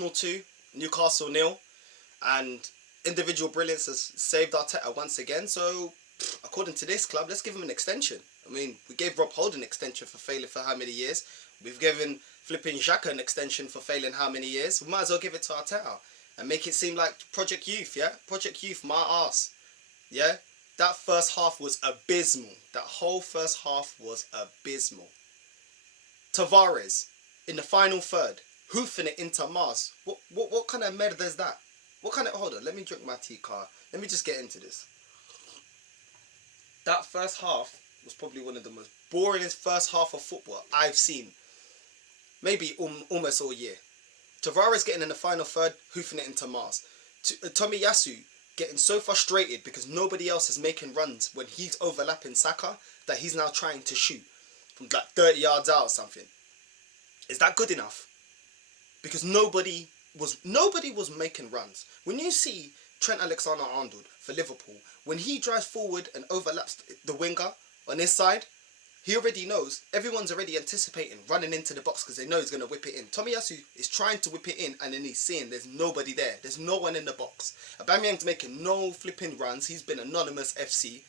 Arsenal 2, Newcastle nil, and individual brilliance has saved Arteta once again. So, according to this club, let's give him an extension. I mean, we gave Rob Holt an extension for failing for how many years? We've given flipping Xhaka an extension for failing how many years? We might as well give it to Arteta and make it seem like Project Youth, yeah? Project Youth, my ass, yeah? That first half was abysmal. That whole first half was abysmal. Tavares, in the final third, hoofing it into Mars. What kind of merda is that? What kind of... Hold on, let me drink my tea, car. Let me just get into this. That first half was probably one of the most boringest first half of football I've seen. Maybe almost all year. Tavares getting in the final third, hoofing it into Mars. Tomiyasu getting so frustrated because nobody else is making runs when he's overlapping Saka that he's now trying to shoot from like 30 yards out or something. Is that good enough? Because nobody was making runs. When you see Trent Alexander-Arnold for Liverpool, when he drives forward and overlaps the winger on his side, he already knows, everyone's already anticipating running into the box because they know he's going to whip it in. Tomiyasu is trying to whip it in and then he's seeing there's nobody there. There's no one in the box. Aubameyang's making no flipping runs. He's been anonymous FC.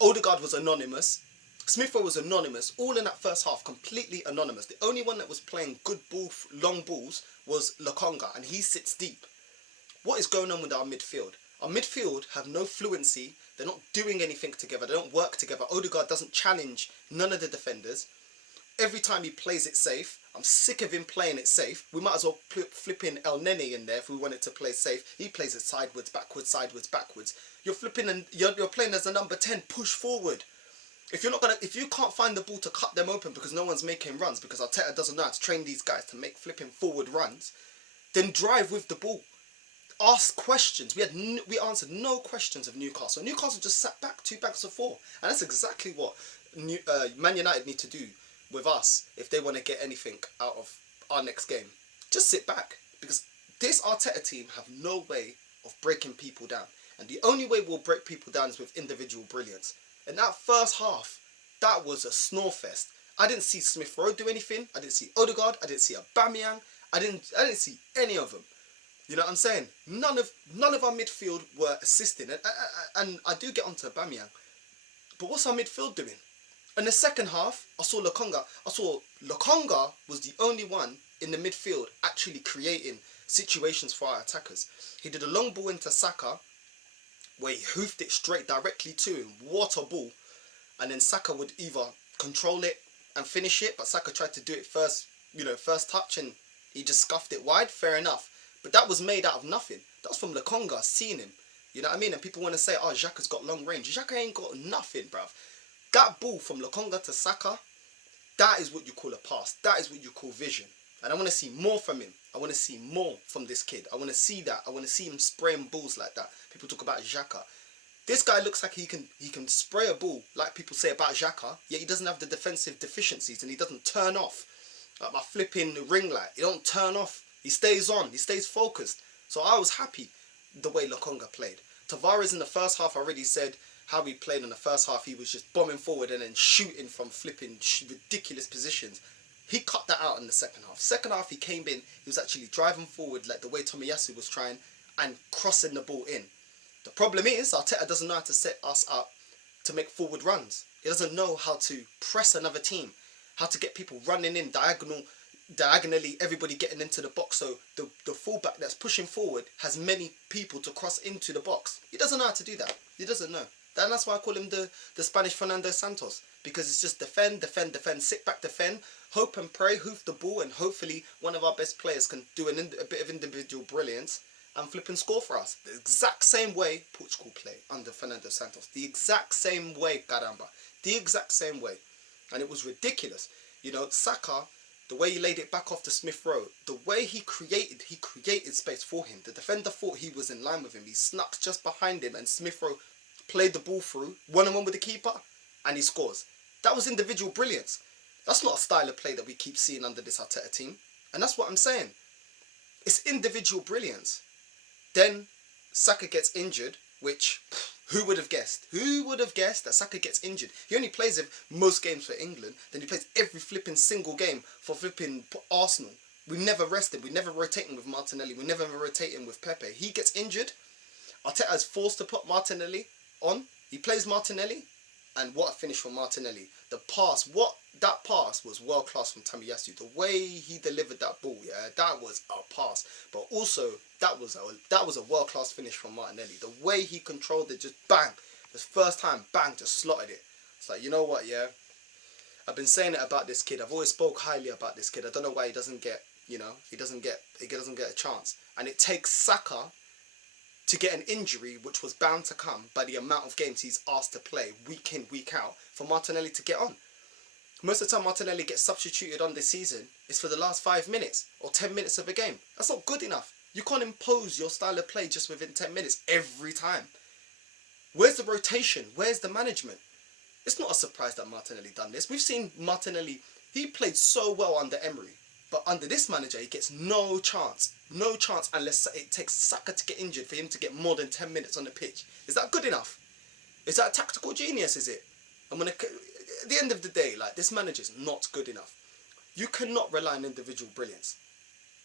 Odegaard was anonymous. Smith Rowe was anonymous. All in that first half, completely anonymous. The only one that was playing good ball, long balls was Lokonga, and he sits deep. What is going on with our midfield? Our midfield have no fluency. They're not doing anything together. They don't work together. Odegaard doesn't challenge none of the defenders. Every time he plays it safe, I'm sick of him playing it safe. We might as well flip in El Nene in there if we wanted to play safe. He plays it sideways, backwards, sideways, backwards. You're flipping and you're playing as a number 10. Push forward. If you can't find the ball to cut them open because no one's making runs, because Arteta doesn't know how to train these guys to make flipping forward runs, then drive with the ball. Ask questions. We answered no questions of Newcastle. Newcastle just sat back 2 banks of 4, and that's exactly what Man United need to do with us if they want to get anything out of our next game. Just sit back, because this Arteta team have no way of breaking people down, and the only way we'll break people down is with individual brilliance. In that first half, that was a snore fest. I didn't see Smith Rowe do anything. I didn't see Odegaard. I didn't see Aubameyang. I didn't see any of them. You know what I'm saying? None of our midfield were assisting. And I do get onto Aubameyang. But what's our midfield doing? In the second half, I saw Lokonga was the only one in the midfield actually creating situations for our attackers. He did a long ball into Saka, where he hoofed it straight directly to him. What a ball. And then Saka would either control it and finish it, but Saka tried to do it first touch, and he just scuffed it wide. Fair enough. But that was made out of nothing. That was from Lokonga seeing him. You know what I mean? And people want to say, oh, Xhaka's got long range. Xhaka ain't got nothing, bruv. That ball from Lokonga to Saka, that is what you call a pass. That is what you call vision. And I want to see more from him. I want to see more from this kid. I want to see that. I want to see him spraying balls like that. People talk about Xhaka. This guy looks like he can spray a ball like people say about Xhaka, yet he doesn't have the defensive deficiencies and he doesn't turn off. Like my flipping ring light. He don't turn off. He stays on. He stays focused. So I was happy the way Lokonga played. Tavares in the first half, I already said how he played in the first half. He was just bombing forward and then shooting from flipping ridiculous positions. He cut that out in the second half. Second half, he came in. He was actually driving forward like the way Tomiyasu was trying and crossing the ball in. The problem is, Arteta doesn't know how to set us up to make forward runs. He doesn't know how to press another team, how to get people running in diagonally, everybody getting into the box, so the fullback that's pushing forward has many people to cross into the box. He doesn't know how to do that. He doesn't know. And that's why I call him the Spanish Fernando Santos, because it's just defend, defend, defend, sit back, defend, hope and pray, hoof the ball, and hopefully one of our best players can do a bit of individual brilliance and flip and score for us. The exact same way Portugal play under Fernando Santos. The exact same way, caramba. The exact same way. And it was ridiculous. You know, Saka, the way he laid it back off to Smith Rowe, the way he created space for him. The defender thought he was in line with him. He snuck just behind him and Smith Rowe played the ball through, one-on-one with the keeper, and he scores. That was individual brilliance. That's not a style of play that we keep seeing under this Arteta team. And that's what I'm saying. It's individual brilliance. Then Saka gets injured, which, who would have guessed? Who would have guessed that Saka gets injured? He only plays most games for England, then he plays every flipping single game for flipping Arsenal. We never rest him. We never rotate him with Martinelli. We never rotate him with Pepe. He gets injured. Arteta is forced to put Martinelli on. He plays Martinelli, and what a finish from Martinelli. The pass, that pass was world class from Tomiyasu. The way he delivered that ball, yeah, that was a pass. But also that was a world class finish from Martinelli. The way he controlled it, just bang, the first time, bang, just slotted it. It's like, you know what, yeah. I've been saying it about this kid. I've always spoke highly about this kid. I don't know why he doesn't get, he doesn't get a chance. And it takes Saka to get an injury, which was bound to come by the amount of games he's asked to play week in, week out, for Martinelli to get on. Most of the time Martinelli gets substituted on this season is for the last 5 minutes or 10 minutes of a game. That's not good enough. You can't impose your style of play just within 10 minutes every time. Where's the rotation? Where's the management? It's not a surprise that Martinelli done this. We've seen Martinelli, he played so well under Emery. But under this manager, he gets no chance. No chance unless it takes Saka to get injured for him to get more than 10 minutes on the pitch. Is that good enough? Is that a tactical genius, is it? At the end of the day, like, this manager's not good enough. You cannot rely on individual brilliance.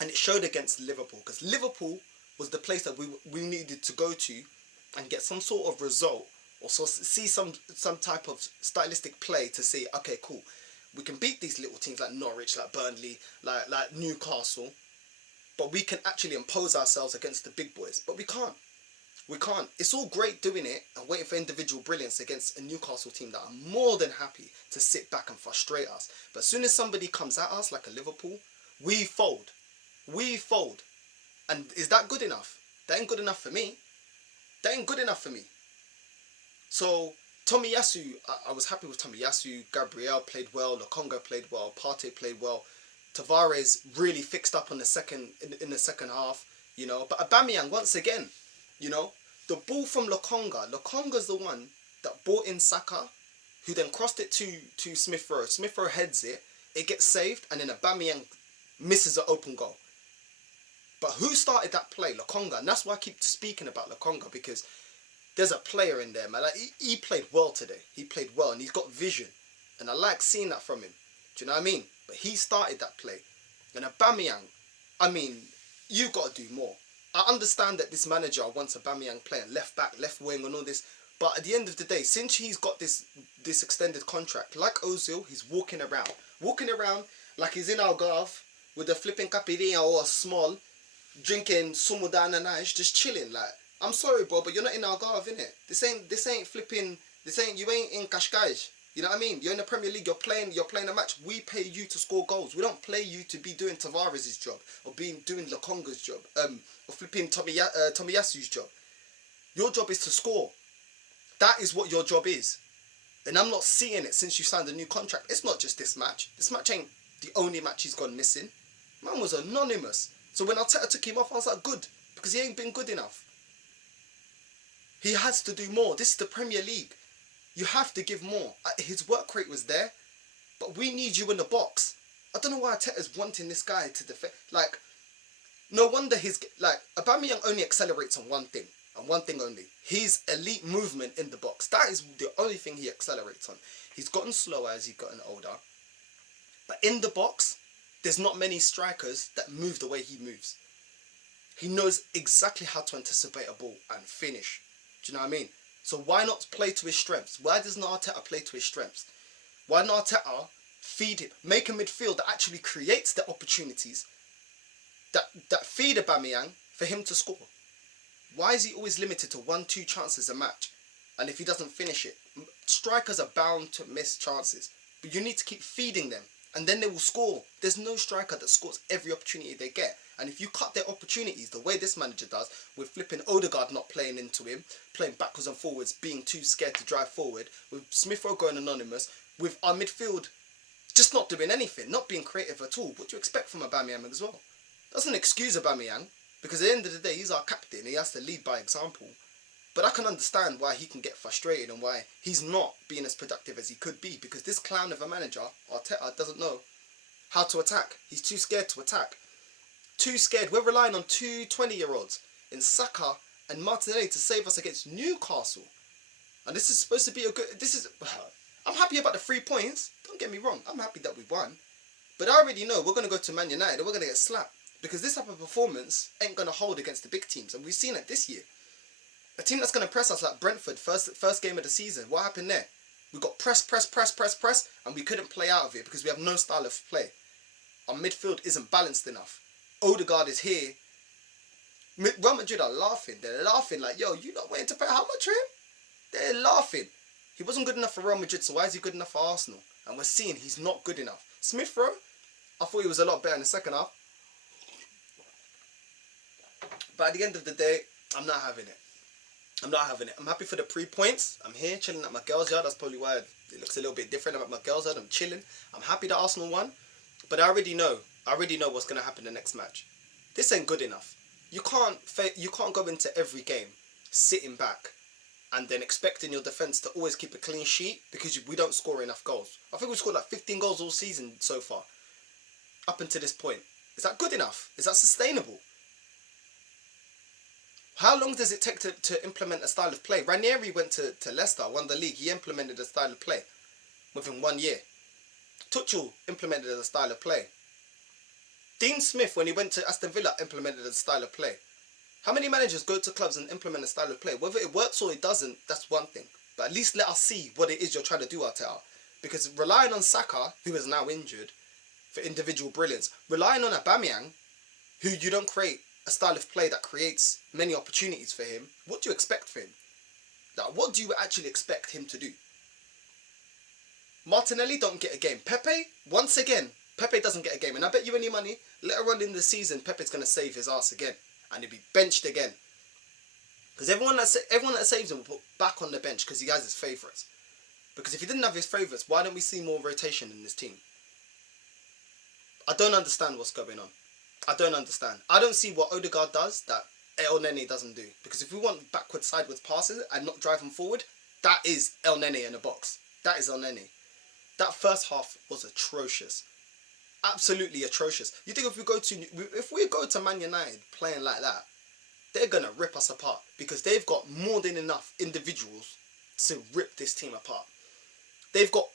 And it showed against Liverpool, because Liverpool was the place that we needed to go to and get some sort of result, or see some type of stylistic play to say, okay, cool, we can beat these little teams like Norwich, like Burnley, like Newcastle, but we can actually impose ourselves against the big boys. But we can't. We can't. It's all great doing it and waiting for individual brilliance against a Newcastle team that are more than happy to sit back and frustrate us. But as soon as somebody comes at us like a Liverpool, we fold. We fold. And is that good enough? That ain't good enough for me. That ain't good enough for me. So Tomiyasu, I was happy with Tomiyasu. Gabriel played well. Lokonga played well. Partey played well. Tavares really fixed up on the second in the second half, But Aubameyang, once again, the ball from Lokonga's the one that brought in Saka, who then crossed it to Smith Rowe. Smith Rowe heads it. It gets saved, and then Aubameyang misses an open goal. But who started that play? Lokonga. And that's why I keep speaking about Lokonga, because there's a player in there, man. Like, he played well today. He played well, and he's got vision. And I like seeing that from him. Do you know what I mean? But he started that play. And Aubameyang, you've got to do more. I understand that this manager wants Aubameyang playing left back, left wing, and all this. But at the end of the day, since he's got this extended contract, like Ozil, he's walking around like he's in Algarve with a flipping caipirinha or a small, drinking sumudan and ice, just chilling. Like, I'm sorry, bro, but you're not in Algarve, innit? This ain't you ain't in Cascais. You know what I mean? You're in the Premier League, you're playing a match. We pay you to score goals. We don't play you to be doing Tavares' job, or doing Lokonga's job, or flipping Tomiyasu's job. Your job is to score. That is what your job is. And I'm not seeing it since you signed a new contract. It's not just this match. This match ain't the only match he's gone missing. Man was anonymous. So when Arteta took him off, I was like, good, because he ain't been good enough. He has to do more. This is the Premier League. You have to give more. His work rate was there, but we need you in the box. I don't know why Arteta's wanting this guy to defend. Like, no wonder Aubameyang only accelerates on one thing, and one thing only. His elite movement in the box. That is the only thing he accelerates on. He's gotten slower as he's gotten older, but in the box, there's not many strikers that move the way he moves. He knows exactly how to anticipate a ball and finish. Do you know what I mean? So why not play to his strengths? Why does not Arteta play to his strengths? Why not Arteta feed him, make a midfield that actually creates the opportunities that feed Aubameyang for him to score? Why is he always limited to 1-2 chances a match? And if he doesn't finish it, strikers are bound to miss chances. But you need to keep feeding them, and then they will score. There's no striker that scores every opportunity they get. And if you cut their opportunities the way this manager does, with flipping Odegaard not playing into him, playing backwards and forwards, being too scared to drive forward, with Smith Rowe going anonymous, with our midfield just not doing anything, not being creative at all, what do you expect from Aubameyang as well? Doesn't excuse Aubameyang, because at the end of the day, he's our captain. He has to lead by example. But I can understand why he can get frustrated and why he's not being as productive as he could be, because this clown of a manager, Arteta, doesn't know how to attack. He's too scared to attack. Too scared. We're relying on two 20-year-olds in Saka and Martinelli to save us against Newcastle. And this is supposed to be a good... I'm happy about the 3 points. Don't get me wrong. I'm happy that we won. But I already know we're going to go to Man United and we're going to get slapped. Because this type of performance ain't going to hold against the big teams. And we've seen it this year. A team that's going to press us like Brentford, first game of the season. What happened there? We got press, and we couldn't play out of it because we have no style of play. Our midfield isn't balanced enough. Odegaard is here. Real Madrid are laughing. They're laughing like, yo, you not waiting to pay how much for him? They're laughing. He wasn't good enough for Real Madrid, so why is he good enough for Arsenal? And we're seeing he's not good enough. Smith Rowe, I thought he was a lot better in the second half. But at the end of the day, I'm not having it. I'm happy for the 3 points. I'm here chilling at my girl's yard. That's probably why it looks a little bit different. I'm at my girl's yard. I'm chilling. I'm happy that Arsenal won. But I already know what's going to happen the next match. This ain't good enough. You can't go into every game sitting back and then expecting your defence to always keep a clean sheet because we don't score enough goals. I think we've scored like 15 goals all season so far. Up until this point. Is that good enough? Is that sustainable? How long does it take to implement a style of play? Ranieri went to Leicester, won the league. He implemented a style of play within 1 year. Tuchel implemented a style of play. Dean Smith, when he went to Aston Villa, implemented a style of play. How many managers go to clubs and implement a style of play? Whether it works or it doesn't, that's one thing. But at least let us see what it is you're trying to do, Arteta. Because relying on Saka, who is now injured, for individual brilliance, relying on Aubameyang, who you don't create a style of play that creates many opportunities for him, what do you expect for him? Like, what do you actually expect him to do? Martinelli don't get a game. Pepe, once again, Pepe doesn't get a game. And I bet you any money, later on in the season, Pepe's going to save his ass again. And he'll be benched again. Because everyone that saves him will put back on the bench because he has his favourites. Because if he didn't have his favourites, why don't we see more rotation in this team? I don't understand what's going on. I don't understand. I don't see what Odegaard does that El Nene doesn't do. Because if we want backward, sideways passes and not drive them forward, that is El Nene in a box. That is El Nene. That first half was atrocious. Absolutely atrocious. You think if we go to Man United playing like that, they're going to rip us apart. Because they've got more than enough individuals to rip this team apart. They've got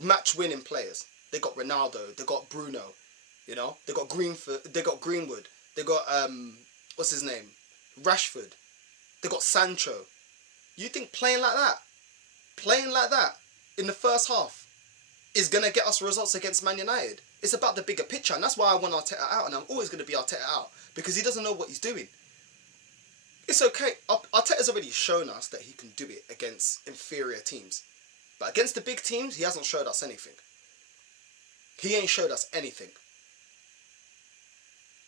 match-winning players. They got Ronaldo. They got Bruno. You know, they got Greenwood, they got what's his name, Rashford, they got Sancho. You think playing like that in the first half is gonna get us results against Man United? It's about the bigger picture, and that's why I want Arteta out, and I'm always gonna be Arteta out because he doesn't know what he's doing. It's okay. Arteta's already shown us that he can do it against inferior teams, but against the big teams, he hasn't showed us anything. He ain't showed us anything.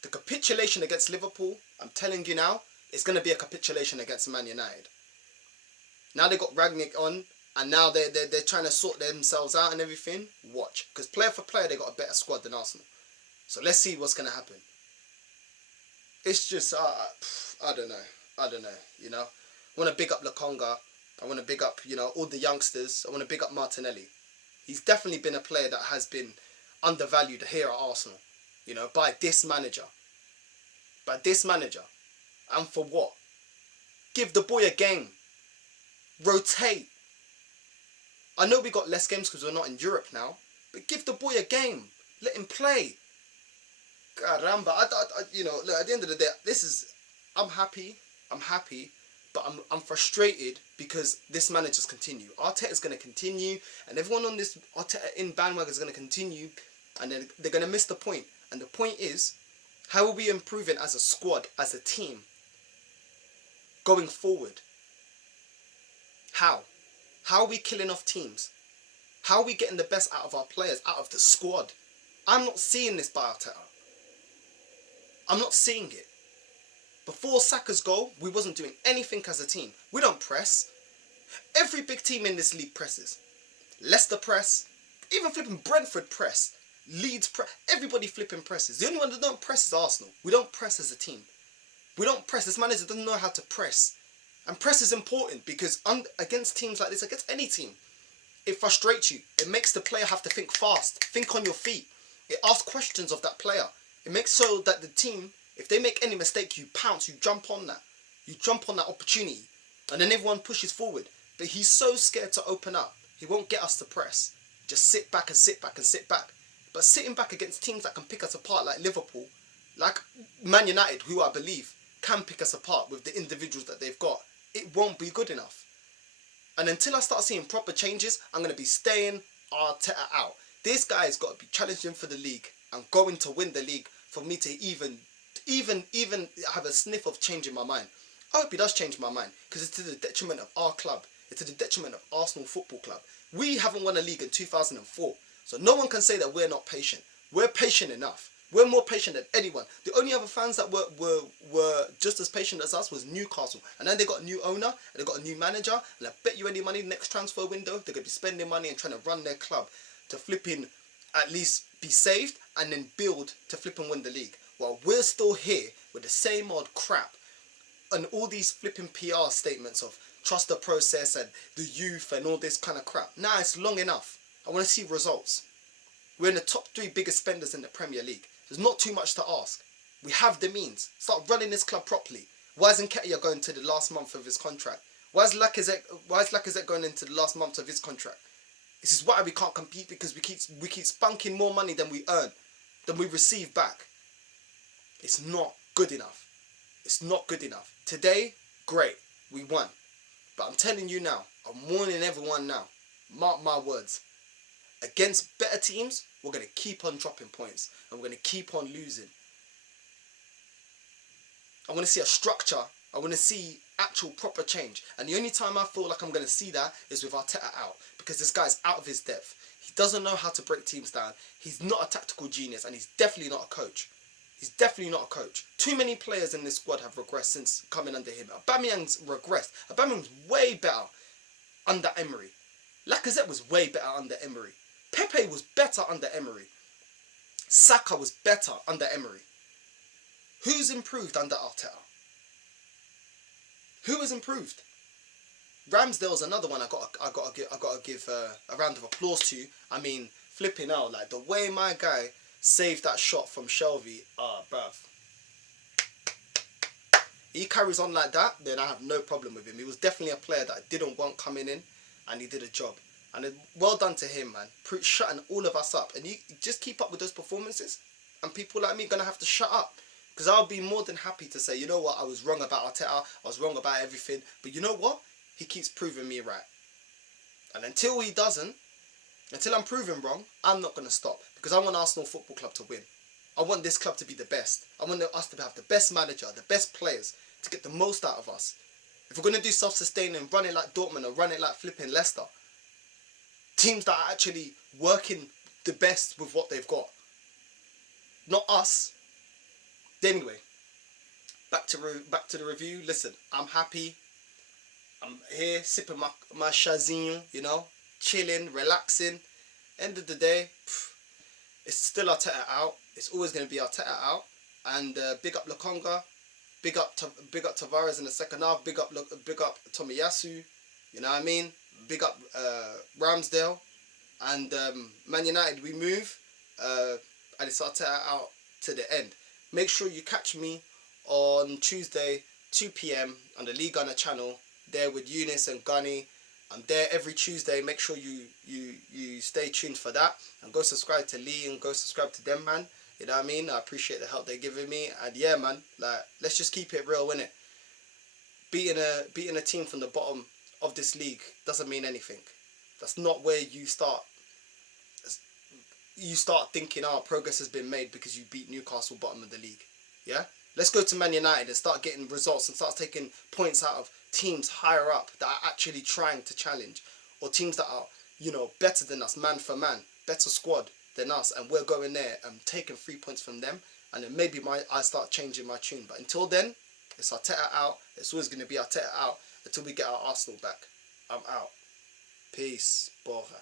The capitulation against Liverpool, I'm telling you now, it's going to be a capitulation against Man United. Now they got Rangnick on, and now they're trying to sort themselves out and everything. Watch. Because player for player, they got a better squad than Arsenal. So let's see what's going to happen. It's just, I don't know, you know. I want to big up Lokonga. I want to big up, you know, all the youngsters. I want to big up Martinelli. He's definitely been a player that has been undervalued here at Arsenal. You know, by this manager. And for what? Give the boy a game. Rotate. I know we got less games because we're not in Europe now. But give the boy a game. Let him play. Caramba. You know, look, at the end of the day, I'm happy. But I'm frustrated because this manager's continue. Arteta's going to continue. And everyone on this Arteta in bandwagon is going to continue. And then they're going to miss the point. And the point is, how are we improving as a squad, as a team, going forward? How? How are we killing off teams? How are we getting the best out of our players, out of the squad? I'm not seeing this by Arteta. I'm not seeing it. Before Saka's goal, we wasn't doing anything as a team. We don't press. Every big team in this league presses. Leicester press. Even flipping Brentford press. Leeds press. Everybody flipping presses. The only one that don't press is Arsenal. We don't press as a team. We don't press. This manager doesn't know how to press. And press is important because against teams like this, against any team, it frustrates you. It makes the player have to think fast. Think on your feet. It asks questions of that player. It makes so that the team, if they make any mistake, you pounce, you jump on that. You jump on that opportunity. And then everyone pushes forward. But he's so scared to open up. He won't get us to press. Just sit back and sit back and sit back. But sitting back against teams that can pick us apart, like Liverpool, like Man United, who I believe can pick us apart with the individuals that they've got, it won't be good enough. And until I start seeing proper changes, I'm going to be staying Arteta out. This guy's got to be challenging for the league and going to win the league for me to even have a sniff of changing my mind. I hope he does change my mind, because it's to the detriment of our club. It's to the detriment of Arsenal Football Club. We haven't won a league in 2004, so no one can say that we're not patient. We're patient enough. We're more patient than anyone. The only other fans that were just as patient as us was Newcastle. And then they got a new owner, and they got a new manager, and I bet you any money next transfer window, they're going to be spending money and trying to run their club to flipping at least be saved and then build to flip and win the league. While we're still here with the same old crap and all these flipping PR statements of trust the process and the youth and all this kind of crap. Nah, it's long enough. I want to see results. We're in the top 3 biggest spenders in the Premier League. There's not too much to ask. We have the means. Start running this club properly. Why isn't Nketiah going to the last month of his contract? Why is Lacazette going into the last month of his contract? This is why we can't compete, because we keep spunking more money than we earn, than we receive back. It's not good enough. It's not good enough. Today, great, we won. But I'm telling you now, I'm warning everyone now, mark my words. Against better teams, we're going to keep on dropping points, and we're going to keep on losing. I want to see a structure. I want to see actual proper change. And the only time I feel like I'm going to see that is with Arteta out, because this guy's out of his depth. He doesn't know how to break teams down. He's not a tactical genius, and he's definitely not a coach. He's definitely not a coach. Too many players in this squad have regressed since coming under him. Aubameyang's regressed. Aubameyang's way better under Emery. Lacazette was way better under Emery. Pepe was better under Emery. Saka was better under Emery. Who's improved under Arteta? Who has improved? Ramsdale's another one I gotta give a round of applause to. I mean, flipping out, like the way my guy saved that shot from Shelvey, bruv. He carries on like that, then I have no problem with him. He was definitely a player that I didn't want coming in, and he did a job. And well done to him, man. Shutting all of us up. And you just keep up with those performances, and people like me are going to have to shut up. Because I'll be more than happy to say, you know what, I was wrong about Arteta, I was wrong about everything. But you know what? He keeps proving me right. And until he doesn't, until I'm proven wrong, I'm not going to stop. Because I want Arsenal Football Club to win. I want this club to be the best. I want us to have the best manager, the best players, to get the most out of us. If we're going to do self-sustaining, run it like Dortmund or run it like flipping Leicester, teams that are actually working the best with what they've got. Not us. Anyway, back to the review. Listen, I'm happy. I'm here sipping my Shazam, you know, chilling, relaxing. End of the day, it's still Arteta out. It's always going to be Arteta out. And big up Lokonga, big up Tavares in the second half. Big up Tomiyasu. You know what I mean? Big up Ramsdale. And Man United, we move. And it's Arteta out to the end. Make sure you catch me on Tuesday, 2 p.m. on the League Gunner channel, there with Eunice and Gunny. I'm there every Tuesday. Make sure you stay tuned for that. And go subscribe to Lee and go subscribe to them, man. You know what I mean? I appreciate the help they're giving me. And yeah, man, like, let's just keep it real, innit? Beating a team from the bottom of this league doesn't mean anything. That's not where you start thinking, oh, progress has been made because you beat Newcastle bottom of the league. Yeah? Let's go to Man United and start getting results and start taking points out of teams higher up that are actually trying to challenge, or teams that are, you know, better than us, man for man, better squad than us, and we're going there and taking 3 points from them, and then maybe I start changing my tune. But until then, it's Arteta out. It's always going to be Arteta out until we get our Arsenal back. I'm out. Peace. Borja.